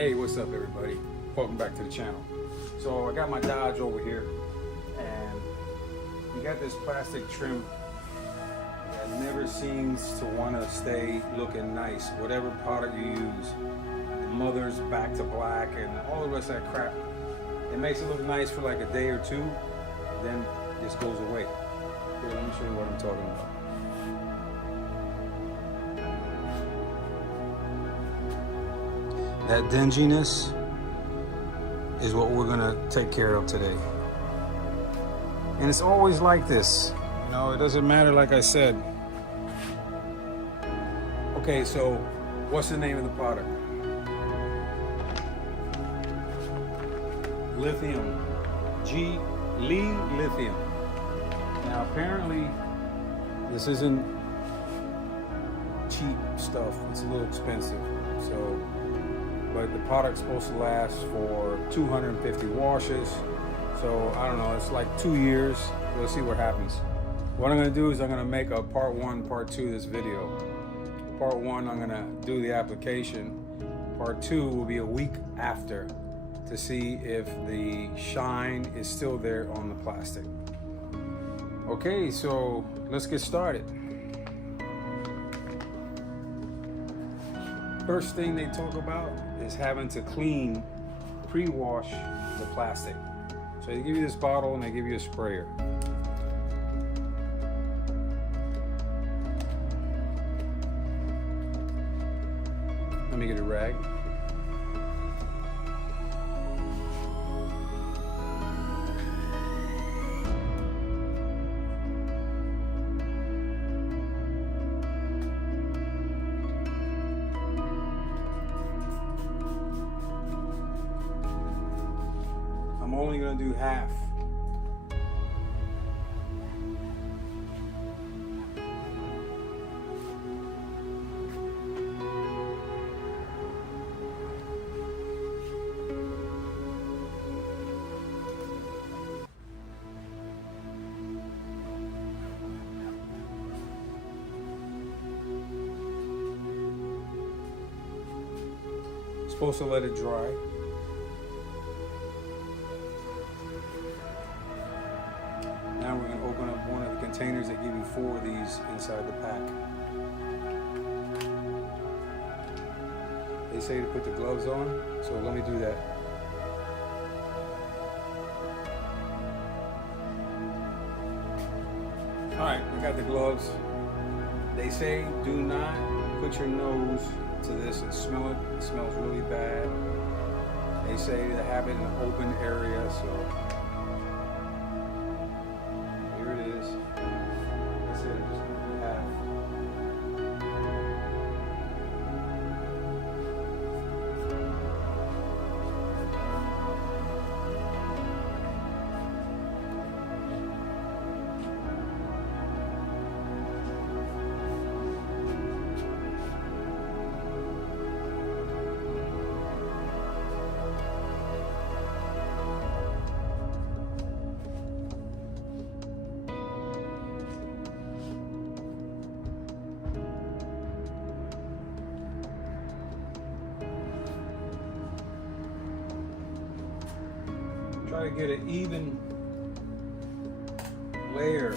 Hey, what's up everybody? Welcome back to the channel. So I got my Dodge over here and we got this plastic trim that never seems to want to stay looking nice. Whatever product you use, the mother's back to black and all the rest of that crap. It makes it look nice for like a day or two, then it just goes away. Here, let me show you what I'm talking about. That dinginess is what we're gonna take care of today. And it's always like this. You know, it doesn't matter, like I said. Okay, so what's the name of the product? Lithium. Li Lithium. Now apparently this isn't cheap stuff. It's a little expensive. So but the product's supposed to last for 250 washes. So I don't know, it's like 2 years. We'll see what happens. What I'm gonna do is I'm gonna make a part 1, part 2 of this video. Part 1, I'm gonna do the application. Part 2 will be a week after to see if the shine is still there on the plastic. Okay, so let's get started. First thing they talk about is having to clean, pre-wash the plastic. So they give you this bottle and they give you a sprayer. Let me get a rag. I'm only going to do half. Supposed to let it dry. Now we're going to open up one of the containers. They give you 4 of these inside the pack. They say to put the gloves on, so let me do that. Alright, we got the gloves. They say do not put your nose to this and smell it. It smells really bad. They say to have it in an open area, so try to get an even layer.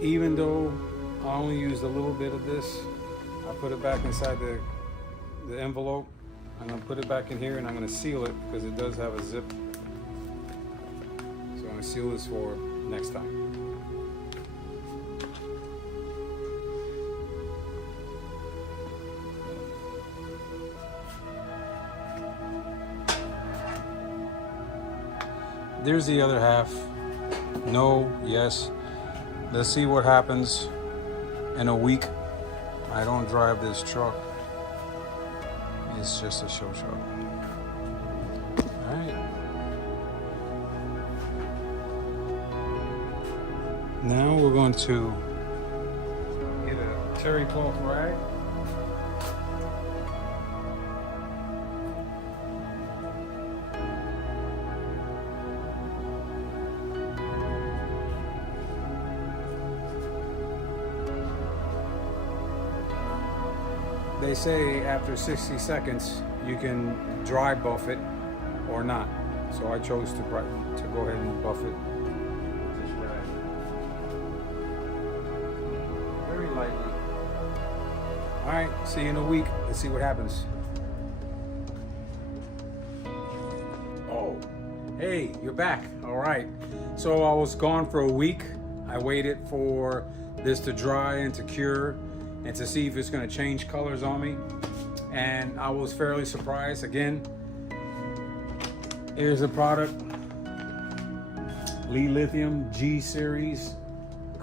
Even though I only used a little bit of this, I put it back inside the envelope. I'm gonna put it back in here and I'm gonna seal it because it does have a zip. So I'm gonna seal this for next time. there's the other half. No, yes. Let's see what happens in a week. I don't drive this truck. It's just a show truck. All right. Now we're going to get a terry cloth rag. They say after 60 seconds you can dry buff it or not. So I chose to go ahead and buff it with this rag. Very lightly. All right, see you in a week. Let's see what happens. Oh, hey, you're back. All right. So I was gone for a week. I waited for this to dry and to cure and to see if it's going to change colors on me. And I was fairly surprised. Again, here's the product. Lee Lithium G Series,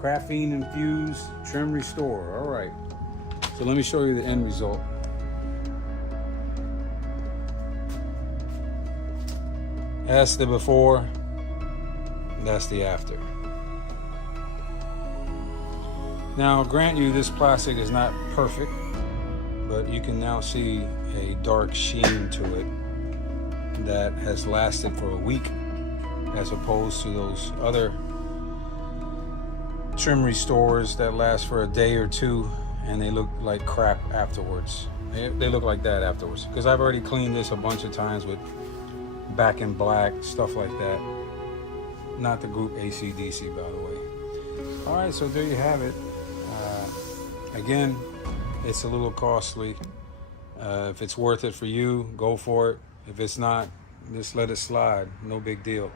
caffeine infused trim restore. All right, so let me show you the end result. That's the before, that's the after. Now, grant you, this plastic is not perfect, but you can now see a dark sheen to it that has lasted for a week, as opposed to those other trim restores that last for a day or two and they look like crap afterwards. They look like that afterwards, because I've already cleaned this a bunch of times with Back in Black, stuff like that. Not the group AC/DC, by the way. All right, so there you have it. Again, it's a little costly. If it's worth it for you, go for it. If it's not, just let it slide. No big deal.